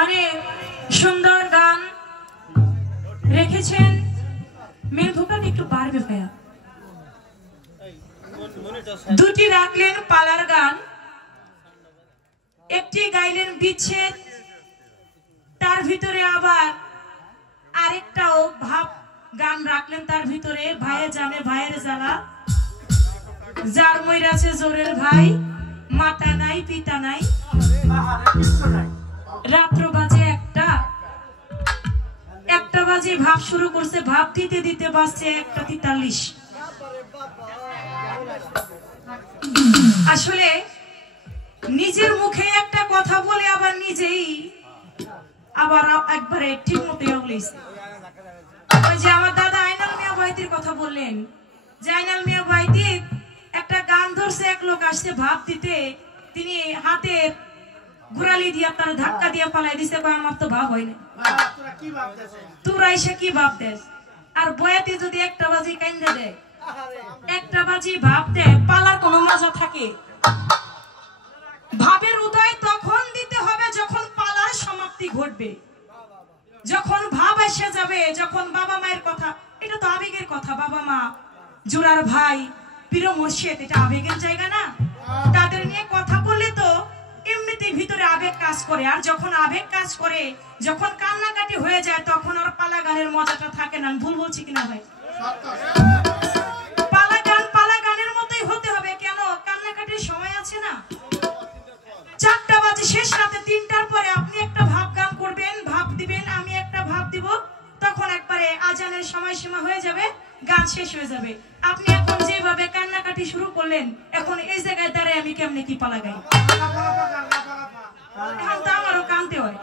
অনেক সুন্দর গান রেখেছেন। মেয়ে ভোকাল একটু বাড়বে ভাইয়া, দুটি রাখলেন পালার গান, একটি গাইলেন বিচ্ছেদ, তার ভিতরে আবার আরেকটাও ভাব গান রাখলেন তার ভিতরে, ভাইয়ে জানে ভাইয়ের জ্বালা, যার মইর আছে জোরের ভাই, মাতা নাই, পিতা নাই, রাত্র বাজে 1টা বাজে ভাব শুরু করছে, ভাব দিতে দিতে বাজছে 1:43। আসলে নিজের মুখে একটা কথা বলে আবার নিজেই আবার একবারে ঠিক মতো বলেছে। ওই যে আমার দাদা আইনাল মিয়া বাইতির কথা বললেন, যে আইনাল মিয়া বাইতি একটা গান ধরছে, এক লোক আসছে ভাব দিতে, তিনি হাতের ঘুরালি দিয়া তার ধাক্কা দিয়া পালাই দিছে, আমার তো ভাব হয় না, তোরা এসে কি ভাব দেস? আর বয়াতে যদি 1টা বাজি কান্দে দেয়, 1টা বাজি ভাব দেয়, পালার কোনো মজা থাকে? ভাবের উদয় তখন দিতে হবে যখন পালার সমাপ্তি ঘটবে, যখন ভাব এসে যাবে, যখন বাবা মায়ের কথা, এটা তো আবেগের কথা, বাবা মা, জোড়ার ভাই, পীর মুর্শিদ, এটা আবেগের জায়গা না? তাদের নিয়ে কথা বললে তো এমনিতেই ভিতরে আবেগ কাজ করে, আর যখন আবেগ কাজ করে, যখন কান্নাকাটি হয়ে যায়, তখন আর পালা গানের মজাটা থাকে না। ভুল বলছি কিনা ভাই? পালা গানের মতোই হতে হবে। কেন? কান্নাকাটির সময় আছে না? 4টা বাজে শেষ, রাতে 3টার পরে আপনি একটা ভাব গান করবেন, ভাব দিবেন, আমি একটা ভাব দিব, তখন একবারে আজানের সময়সীমা হয়ে যাবে, গান শেষ হয়ে যাবে। আপনি এখন যেভাবে কান্নাকাটি শুরু করলেন, এখন এই জায়গায় দাঁড়ায় আমি কেমনে কি পালা গাই? এখন তো আমারও কানতে হয়,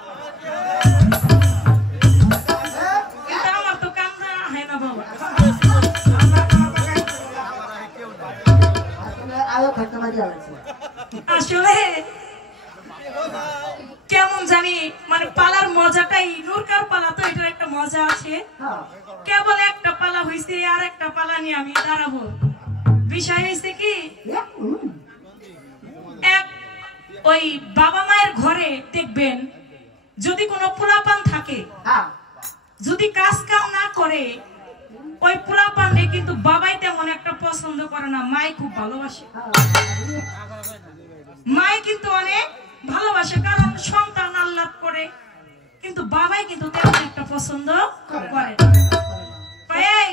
কিন্তু আমার তো কান্না হয় না বাবা। আসলে কেমন জানি, মানে পালার মজাটাই, নূরকার পালা তো এটার একটা মজা আছে। কেবল একটা পালা হয়েছে, আর একটা পালা নিয়ে আমি দাঁড়াবো। বিষয় হয়েছে কি, ওই বাবা মায়ের ঘরে দেখবেন যদি কোনো পোলাপান থাকে, যদি কাজ কাম না করে, ওই পোলাপানে কিন্তু বাবাই তেমন একটা পছন্দ করে না, মাই খুব ভালোবাসে। মাই কিন্তু অনেক ভালোবাসে, কারণ সন্তান আহ্লাদ করে, কিন্তু বাবাই কিন্তু তেমন একটা পছন্দ করে। এই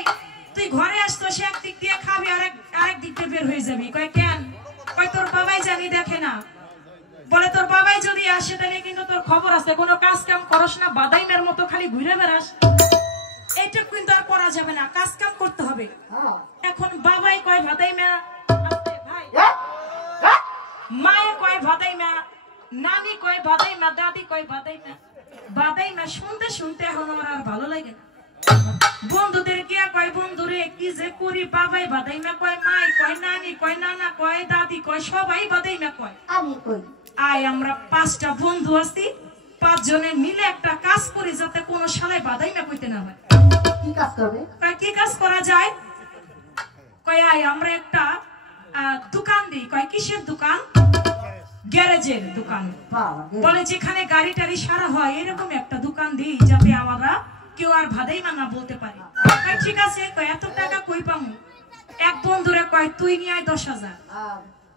তুই ঘরে আসতো, সে একদিক দিয়ে খাবি, আরেক দিক দিয়ে বের হয়ে যাবি। কয় কেন? কয় তোর বাবাই জানি দেখে না। বলে তোর বাবাই যদি আসে তাহলে কিন্তু তোর খবর আছে, কোনো কাজ কাম করস না, বাদাইমের মতো খালি ঘুরে বেড়াস, এইটা কিন্তু আর করা যাবে না, কাজ কাম করতে হবে। এখন বাবাই কয় বাদাইমা আছে ভাই, মায়ে কয় বাদাইমা, নানি কয় বাদাইমা, দাদি কয় বাদাইমা, বাদাইমা শুনতে শুনতে এখন আমার আর ভালো লাগে না। বন্ধুদের গিয়া কয় বন্ধুরে কি যে করি, বাবাই বাদাইমা কয়, মাই কয়, নানি কয়, নানা কয়, দাদি কয়, সবাই বাদাইমা কয়। আমি কই আয় আমরা 5টা বন্ধু আছি, 5 জনে মিলে একটা কাজ করি, যাতে কোনো শালায় বাদাইমা কইতে না হয়। কি কাজ করবে? কয় কি কাজ করা যায়? কয় আয় আমরা একটা দোকান দিই। কয় কিসের দোকান? গ্যারেজের দোকান। বলে যেখানে গাড়ি টাড়ি সারা হয়, এরকম একটা দোকান দিই, যাতে আমরা কেউ আর বাদাইমা না বলতে পারে। কয় ঠিক আছে। কয় এত টাকা কই পামু? এক বন্ধুরে কয় তুই নিয়ে আয় 10,000,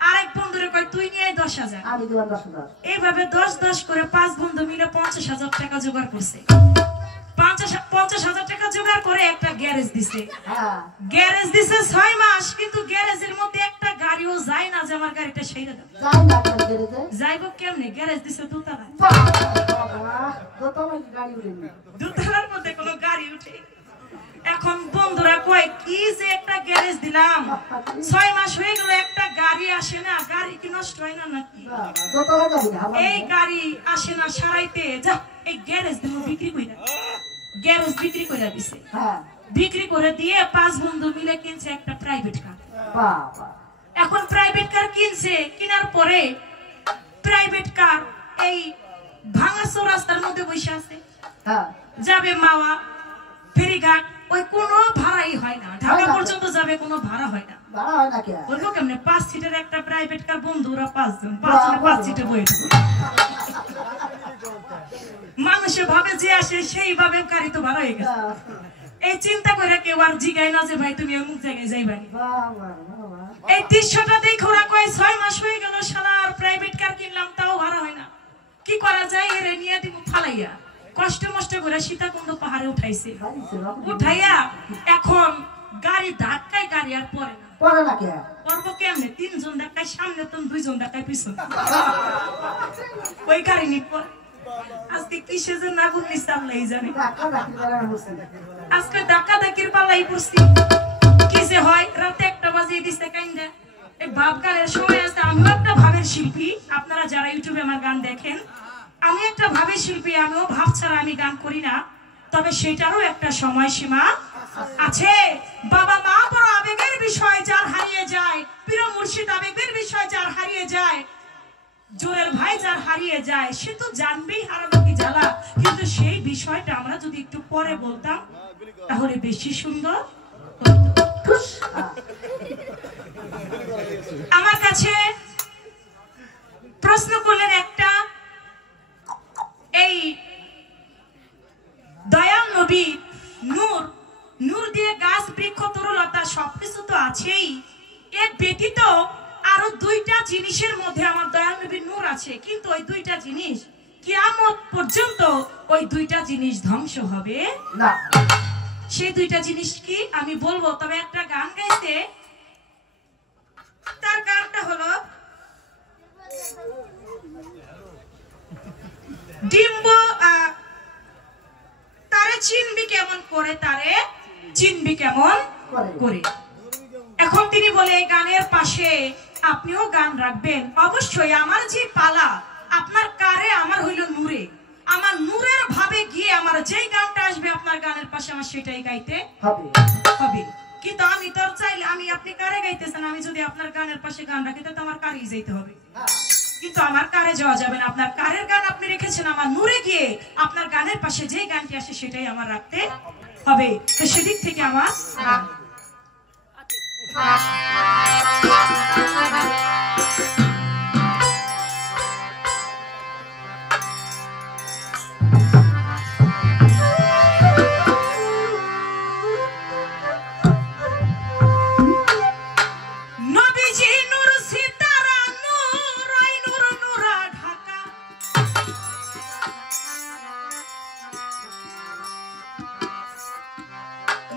আরেক বন্ধুরে কয় তুই নিয়ে আয় 10,000, আমি দিব 10,000। এইভাবে 10-10 করে 5 বন্ধু মিলে 50,000 টাকা জোগাড় করছে। 50,000 টাকা জোগাড় করে একটা গ্যারেজ দিছে। গ্যারেজ দিছে 6 মাস, কিন্তু গ্যারেজের মধ্যে একটা গাড়িও যায় না যে আমার গাড়িটা সেইরা দাও। যায় না গ্যারেজে? যাইবো কেমনে? গ্যারেজ দিছে দোতলা। দোতলায় গাড়ি উঠে না, দোতলার মধ্যে কোনো গাড়ি উঠে। এখন বন্ধুরা কয় কি যে একটা গ্যারেজ দিলাম, 6 মাস হয়ে গেল একটা গাড়ি আসে না, গাড়ি কি নষ্ট হয় না নাকি? এই গাড়ি আসে না সারাইতে, যা এই গ্যারেজ দিব বিক্রি কইরা। গ্যারেজ বিক্রি করে দিছে। বিক্রি করে দিয়ে 5 বন্ধু মিলে কিনছে একটা প্রাইভেট কার। এখন প্রাইভেট কার কিনছে, কেনার পরে প্রাইভেট কার এই ভাঙাচোর রাস্তার মধ্যে বসে আছে। যাবে মাওয়া, ফেরিঘাট, ওই কোনো ভাড়াই হয় না, ঢাকা পর্যন্ত যাবে কোনো ভাড়া হয় না। বলবো কেমনে? 5 সিটের একটা প্রাইভেট কার, বন্ধুরা 5 জন, 5 জনে 5 সিটে বসে। মানুষে ভাবে যে আসে সেইভাবে গাড়ি তো ভাড়া হয়ে গেছে। এই চিন্তা করে কেউ আর জিগায় না যে ভাই তুমি অমুক জায়গায় যাইবানি। এই দৃশ্যটা দেখে ওরা কয় 6 মাস হয়ে গেল শালার প্রাইভেট কার কিনলাম, তাও ভাড়া হয় না, কি করা যায়? এরে নিয়ে দিব ফালাইয়া। কষ্ট মষ্ট করে সীতাকুণ্ড পাহাড়ে উঠাইছে। উঠাইয়া এখন গাড়ি ধাক্কায় গাড়ি আর পড়ে না, পড়ে না কে পড়বো কেমনে? 3 জন দেখায় সামনে, তুমি 2 জন দেখায় পিছনে, ওই কাহিনী পড়ে। আজকে কিসে যে নাগুন নিসামলাই জানে, আজকে ধাক্কা ধাক্কির পালাই পড়ছি। কি যে হয়, রাতে 1টা বাজিয়ে দিছে কাইন্দা। এই ভাব গানের সময় আছে। আমিও একটা ভাবের শিল্পী, আপনারা যারা ইউটিউবে আমার গান দেখেন, আমি একটা ভাবের শিল্পী। আমিও ভাব ছাড়া আমি গান করি না, তবে সেটারও একটা সময়সীমা আছে। বাবা মা বড় আবেগের বিষয়, যার হারিয়ে যায়। প্রিয় মুর্শিদ আবেগের বিষয়, যার হারিয়ে যায়। জোরের ভাই যার হারিয়ে যায়, সে তো জানবেই হারানো কি জ্বালা। কিন্তু সেই বিষয়টা আমরা যদি একটু পরে বলতাম তাহলে বেশি সুন্দর হতো। আমার কাছে প্রশ্ন করলেন একটা, এই দয়াল নবী নূর, নূর দিয়ে গাছ বৃক্ষ তরুলতা সবকিছু তো আছেই, এর ব্যতীত আরো 2টা জিনিসের মধ্যে আমার দয়াল নবীর নূর আছে। কিন্তু ওই 2টা জিনিস কিয়ামত পর্যন্ত ওই 2টা জিনিস ধ্বংস হবে না। সেই 2টা জিনিস কি আমি বলবো, তবে একটা গান গাইতে, তার গানটা হলো ডিম্ব তারে চিনবি কেমন করে, তারে চিনবি কেমন করে। এখন তিনি বলে এই গানের পাশে আপনিও গান রাখবেন। অবশ্যই আমার যে পালা, আপনার কারে আমার হইল নূরে, আমার নূরের ভাবে গিয়ে আমার যেই গানটা আসবে আপনার গানের পাশে আমার সেটাই গাইতে হবে। কিন্তু আমি তো চাইলে, আমি আপনি কারে গাইতেছেন, আমি যদি আপনার গানের পাশে গান রাখি তো আমার কারেই যেতে হবে। কিন্তু আমার কারে যাওয়া যাবে না। আপনার কারের গান আপনি রেখেছেন, আমার নূরে গিয়ে আপনার গানের পাশে যেই গানটি আসে সেটাই আমার রাখতে হবে। তো সেদিক থেকে আমার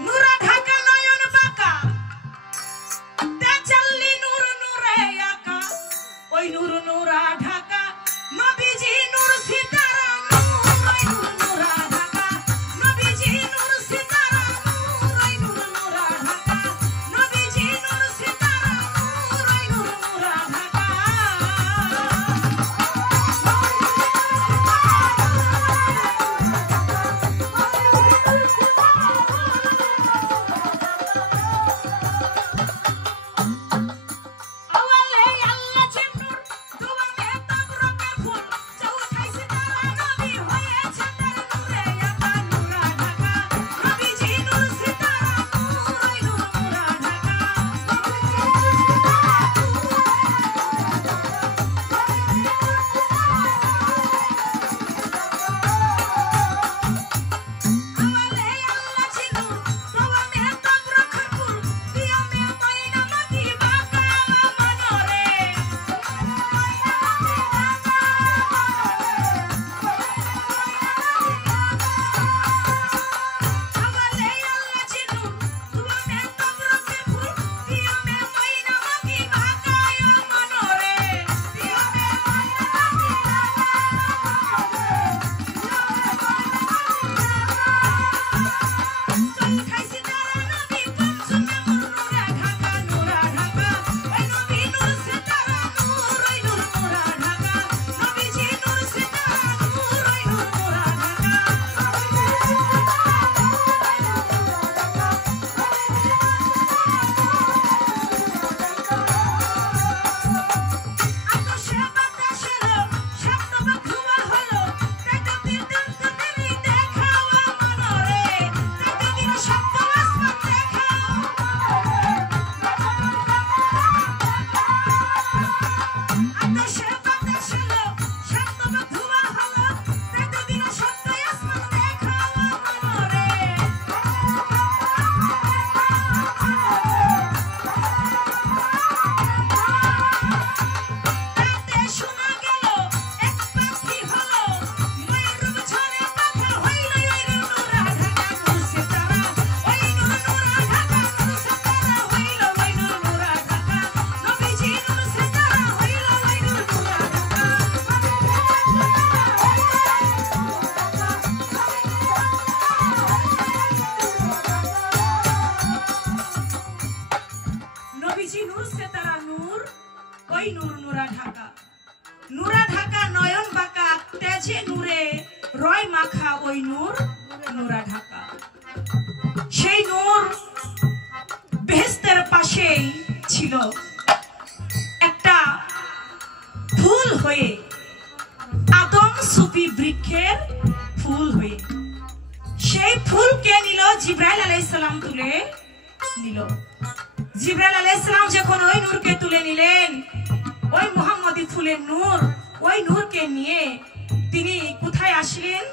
নুরা ঢাকা নয়ন বাঁকা, তেজাল্লি নূর যে নূরে রয় মাখা, ওই নূর নূরা ঢাকা। সেই নূর বেহেশতের পাশেই ছিল একটা ফুল হয়ে, আদম সুফি বৃক্ষের ফুল হয়ে। সেই ফুলকে নিল জিবরাইল আলাইহিস সালাম, তুলে নিল। জিবরাইল আলাইহিস সালাম যখন ওই নূরকে তুলে নিলেন, ওই মুহাম্মদী ফুলের নূর, ওই নূরকে নিয়ে তিনি কোথায় আসলেন?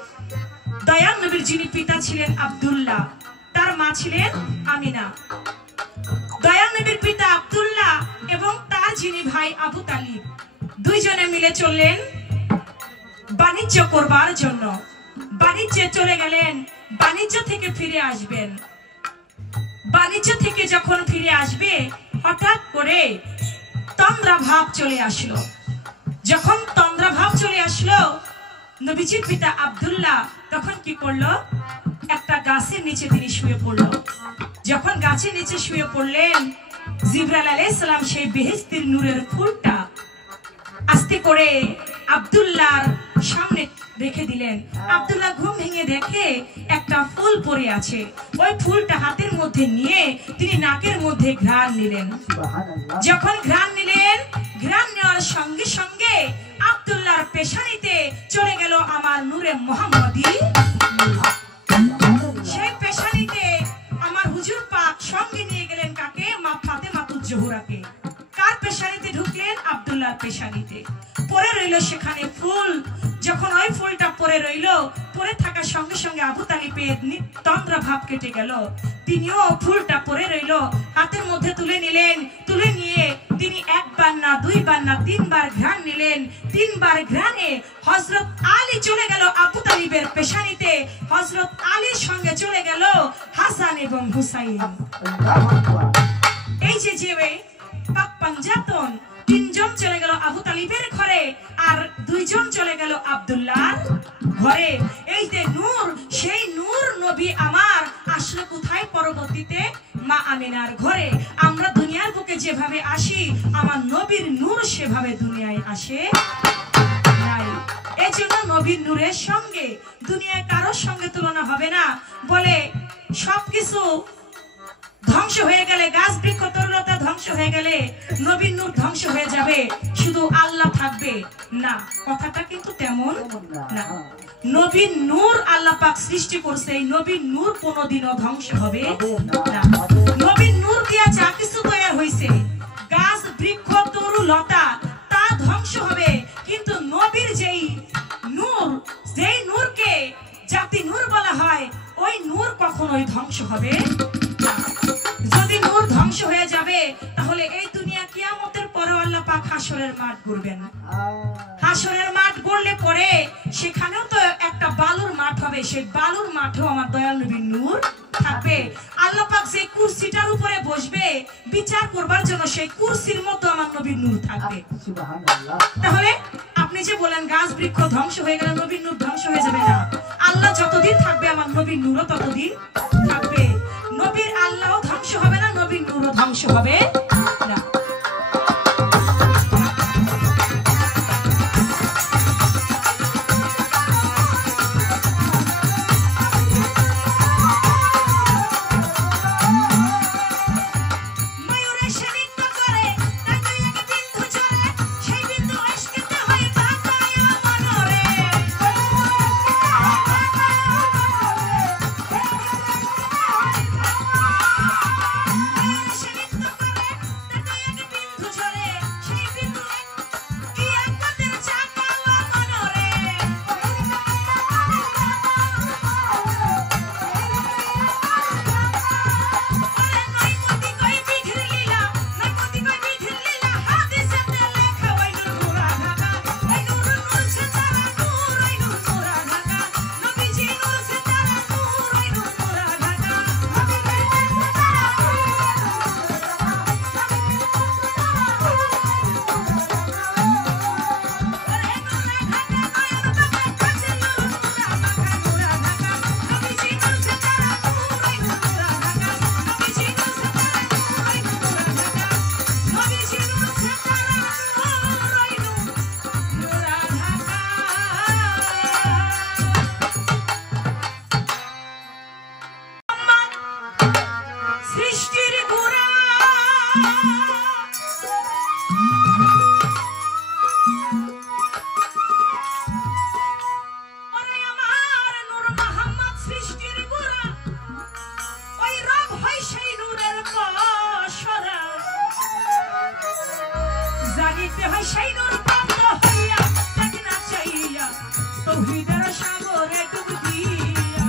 দয়াল নবীর যিনি পিতা ছিলেন আব্দুল্লাহ, তার মা ছিলেন আমিনা। দয়াল নবীর পিতা আব্দুল্লাহ এবং তার যিনি ভাই আবু তালিব, দুইজনে মিলে চললেন বাণিজ্য করবার জন্য। বাণিজ্যে চলে গেলেন, বাণিজ্য থেকে ফিরে আসবেন। বাণিজ্য থেকে যখন ফিরে আসবে, হঠাৎ করে তন্দ্রা ভাব চলে আসলো। যখন তন্দ্রা ভাব চলে আসলো, নবীজির পিতা আব্দুল্লাহ তখন কি করলো? একটা গাছের নিচে তিনি শুয়ে পড়লো। যখন গাছের নিচে শুয়ে পড়লেন, জিবরাইল আলাইহিস সালাম সেই বেহেশতের নূরের ফুলটা আস্তে করে আব্দুল্লাহর সামনে রেখে দিলেন। আব্দুল্লাহ ঘুম ভেঙে দেখে একটা ফুল পড়ে আছে। ওই ফুলটা হাতের মধ্যে নিয়ে তিনি নাকের মধ্যে ঘ্রাণ নিলেন। যখন ঘ্রাণ নিলেন, ঘ্রাণ নেওয়ার সঙ্গে সঙ্গে আব্দুল্লাহর পেশানিতে চলে গেল আমার নূরে মুহাম্মদী। সেই পেশানিতে আমার হুজুর পাক সঙ্গে নিয়ে গেলেন কাকে? মা ফাতেমাতুজ জোহরাকে। কার পেশানিতে ঢুকলেন? আব্দুল্লাহর পেশানিতে। পরে রইল সেখানে ফুল। যখন ওই ফুলটা পরে রইল, পরে থাকার সঙ্গে সঙ্গে আবু তালিবের তন্দ্রা ভাব কেটে গেল। তিনিও ফুলটা পরে রইল, হাতের মধ্যে তুলে নিলেন। তুলে নিয়ে তিনি একবার না, দুইবার না, তিনবার ঘ্রাণ নিলেন। তিনবার ঘ্রাণে হযরত আলী চলে গেল আবু তালিবের পেশানিতে। হযরত আলীর সঙ্গে চলে গেল হাসান এবং হুসাইন। এই যে যে পাক পাঞ্জাতন, তিনজন চলে গেল আবু তালিবের ঘরে, আর দুইজন চলে গেল আব্দুল্লাহর ঘরে। এই যে নূর, সেই নূর নবী আমার আসলো কোথায়? পরবর্তীতে মা আমিনার ঘরে। আমরা দুনিয়ার বুকে যেভাবে আসি, আমার নবীর নূর সেভাবে দুনিয়ায় আসে নাই। এই জন্য নবীর নূরের সঙ্গে দুনিয়ায় কারোর সঙ্গে তুলনা হবে না। বলে সবকিছু ধ্বংস হয়ে গেলে, গাছ বৃক্ষ তরুলতা ধ্বংস হয়ে গেলে নবীর নূর ধ্বংস হয়ে যাবে, শুধু আল্লাহ থাকবে না। কথাটা কিন্তু তেমন না। নবীর নূর আল্লাহ পাক সৃষ্টি করছে, এই নবীর নূর কোনোদিনও ধ্বংস হবে না। নবীর নূর দিয়া যা কিছু তৈরি হয়েছে, গাছ বৃক্ষ তরুলতা, তা ধ্বংস হবে, কিন্তু নবীর যেই নূর, যেই নূরকে জাতি নূর বলা হয়, ওই নূর কখনোই ধ্বংস হবে না। যদি নূর ধ্বংস হয়ে যাবে, তাহলে এই দুনিয়া কিয়ামতের পরে আল্লাহ পাক হাসরের মাঠ গড়বেন। হাসরের মাঠ গড়লে পরে সেখানেও তো একটা বালুর মাঠ হবে, সেই বালুর মাঠেও আমার দয়াল নবীর নূর থাকবে। আল্লাহ পাক যে কুরসিটার উপরে বসবে বিচার করবার জন্য, সেই কুরসির মতো আমার নবীর নূর থাকবে। তাহলে আপনি যে বলেন গাছ বৃক্ষ ধ্বংস হয়ে গেলে নবীর নূর ধ্বংস হয়ে যাবে না, আল্লাহ যতদিন থাকবে আমার নবীর নূরও ততদিন থাকবে। নবীর আল্লাহও ধ্বংস হবে না, নবীর নূরও ধ্বংস হবে না। তৌহিদের সাগরে ডুব দিয়া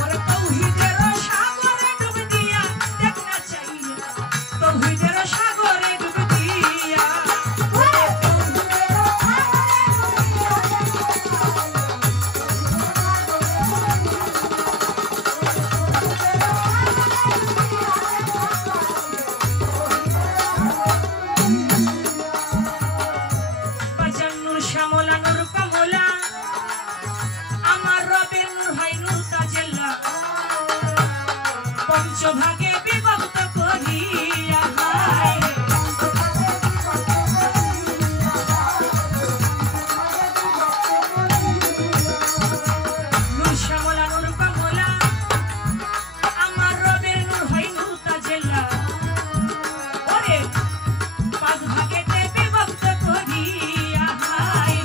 ওরে তৌহিদের সাগরে ডুব দিয়া দেখ না চাইয়া তৌহিদের সাগরে ডুব দিয়া বাজানুর শ্যামলা নূর কমলা আমার রবের নূর হয় নূর তাজেল্লা পঞ্চভাগে বিভক্ত করিয়া হায় নূর শ্যামলা নূর কমলা আমার রবের নূর হয় নূর তাজেল্লা ওরে পাঁচ ভাগেতে বিভক্ত করিয়া হায়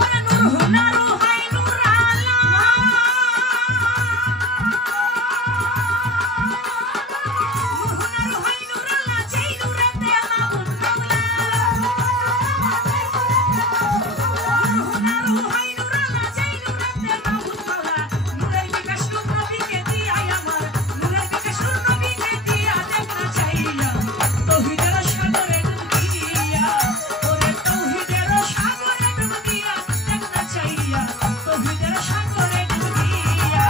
ওরে নূর হুনারু হয় নূর আলা নূর হুনারু হয় নূর আলা যেই নূরেতে মাবুদ মাওলা নূর হুনারু হয় নূর আলা যেই নূরেতে মাবুদ মাওলা নূরের বিকাশ নূর নবীকে দিয়া আমার নূরের বিকাশ নূর নবীকে দিয়া দেখ না চাইয়া তৌহিদের সাগরে ডুব দিয়া ওরে তৌহিদের সাগরে ডুব দিয়া দেখ না চাইয়া তৌহিদের সাগরে ডুব দিয়া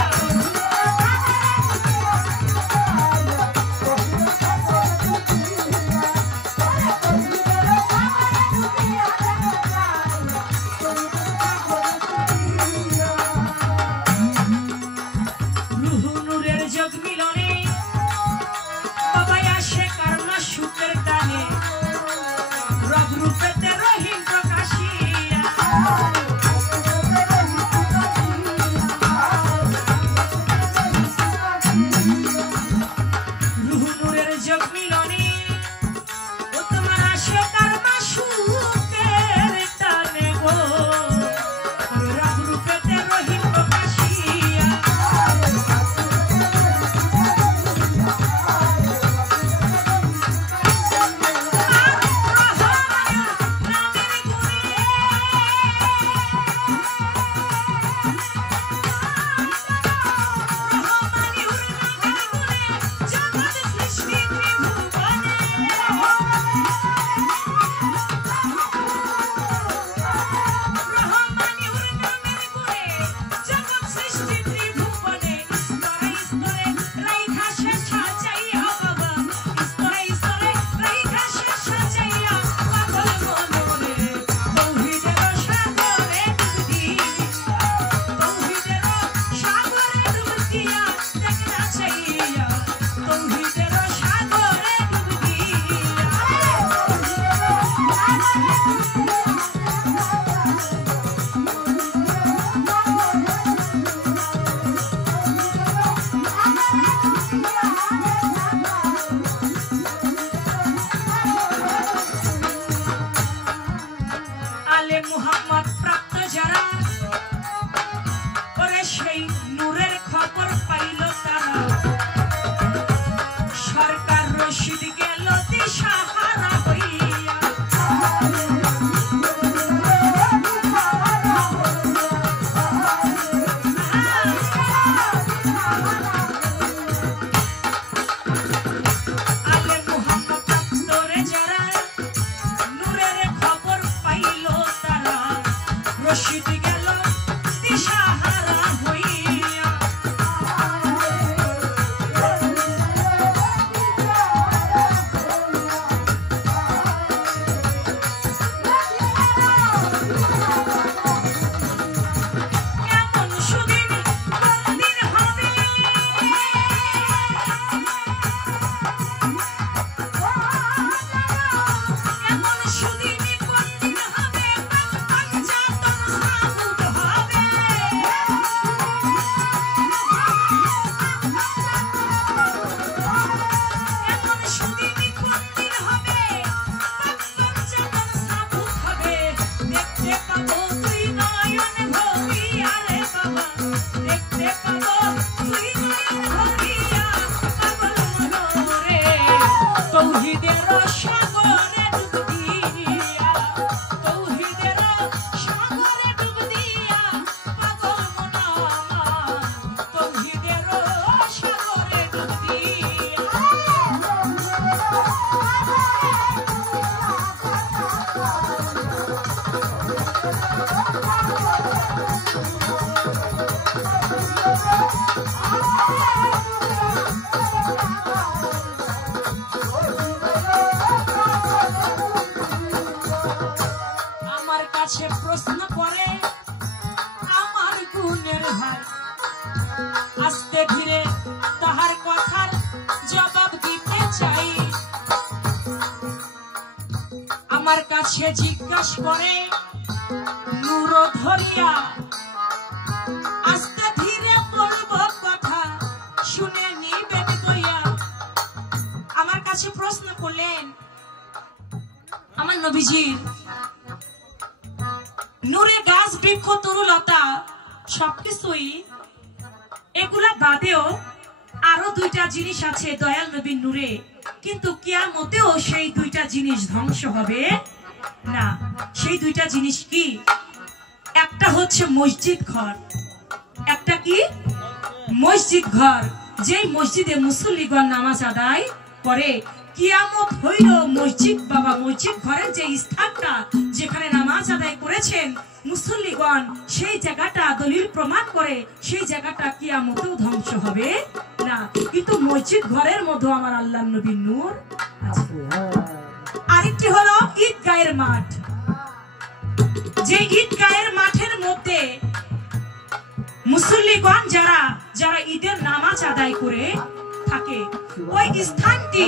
রুহু নূরের যোগ মিলনে বাবাই আসে কারমা সুখের টানে রব রূপেতে রহিম প্রকাশিয়া রুহু নূরের যোগ মিলনে ও তোমার আসে কারমা সুখের টানে গো রব রূপেতে রহিম প্রকাশিয়া আলে মুহাম্মদ প্রাপ্ত যারা ওরে সেই নূরের খবর পাইল তারা সরকার রশিদ গেল দিশাহারা হইয়া আলে মুহাম্মদ প্রাপ্তরে যারা নূরের খবর পাইল তারা রশিদ গেল দিশাহারা হইয়া আমার কাছে জিজ্ঞাসা করে নূর ধরিয়া, আস্তে ধীরে বলব কথা শুনে নিবেন বইয়া। আমার কাছে প্রশ্ন করলেন আমার নবীজির নূরে গাছ বৃক্ষ তরুলতা সবকিছুই, এগুলা বাদেও আরো দুইটা জিনিস আছে দয়াল নবীর নূরে, কিন্তু কিয়ামতেও সেই দুইটা জিনিস ধ্বংস হবে না। সেই দুইটা জিনিস কি? একটা হচ্ছে মসজিদ ঘর, একটা কি? মসজিদ ঘর। যেই মসজিদে মুসল্লিগণ নামাজ আদায় করে, কিয়ামত হইল মসজিদ বাবা মসজিদ ঘরের যে স্থানটা যেখানে নামাজ আদায় করেছেন মুসল্লিগণ, সেই জায়গাটা দলিল প্রমাণ করে সেই জায়গাটা কিয়ামতেও ধ্বংস হবে না। কিন্তু মসজিদ ঘরের মধ্যে আমার আল্লাহর নবীর নূর আছে। আরেকটি হলো ঈদগাহের মাঠ। যে ঈদগাহের মাঠের মধ্যে মুসল্লিগণ যারা যারা ঈদের নামাজ আদায় করে থাকে, ওই স্থানটি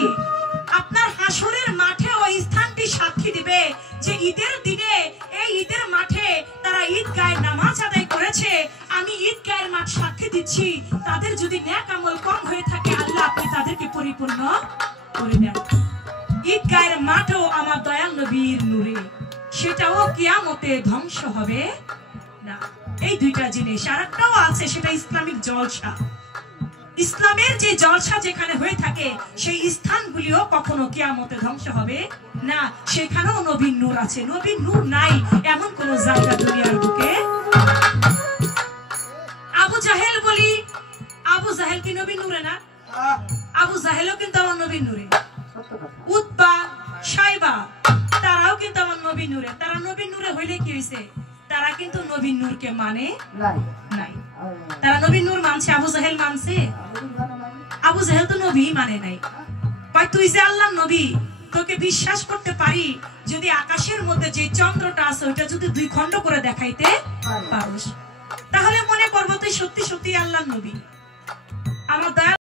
আপনার হাসরের মাঠে ওই স্থানটি সাক্ষী দিবে যে ঈদের দিনে এই ঈদের মাঠে তারা ঈদগাহের নামাজ আদায় করেছে। আমি ঈদগাহের মাঠ সাক্ষী দিচ্ছি, তাদের যদি নেক আমল কম হয়ে থাকে আল্লাহ আপনি তাদেরকে পরিপূর্ণ করে দেন। ঈদগাহের মাঠও আমার দয়াল নবীর নূরে, সেটাও কিয়ামতে ধ্বংস হবে না। এই দুইটা জিনিস। আরেকটাও আছে, সেটা ইসলামিক জলসা। ইসলামের যে জলসা যেখানে হয়ে থাকে সেই স্থানগুলিও কখনো কিয়ামতে ধ্বংস হবে না, সেখানেও নবীর নূর আছে। নবীর নূর নাই এমন কোন জায়গা দুনিয়ার বুকে। আবু জাহেল বলি, আবু জাহেল কি নবীর নূরে না? আবু জাহেলও কিন্তু আমার নবীর নূরে। উতবা সাইবা তারাও কিন্তু আমার নবীর নূরে। তারা নবীর নূরে হইলে কি হইছে? তারা কিন্তু নবীর নূরকে মানে নাই। তারা নবীর নূর মানছে, আবু জাহেল মানছে? আবু জাহেল তো নবী মানে নাই। ভাই তুই যে আল্লাহর নবী, তোকে বিশ্বাস করতে পারি যদি আকাশের মধ্যে যে চন্দ্রটা আছে ওইটা যদি দুই খণ্ড করে দেখাইতে পারোস, তাহলে মনে করবো তুই সত্যি সত্যি আল্লাহর নবী। আমার দয়া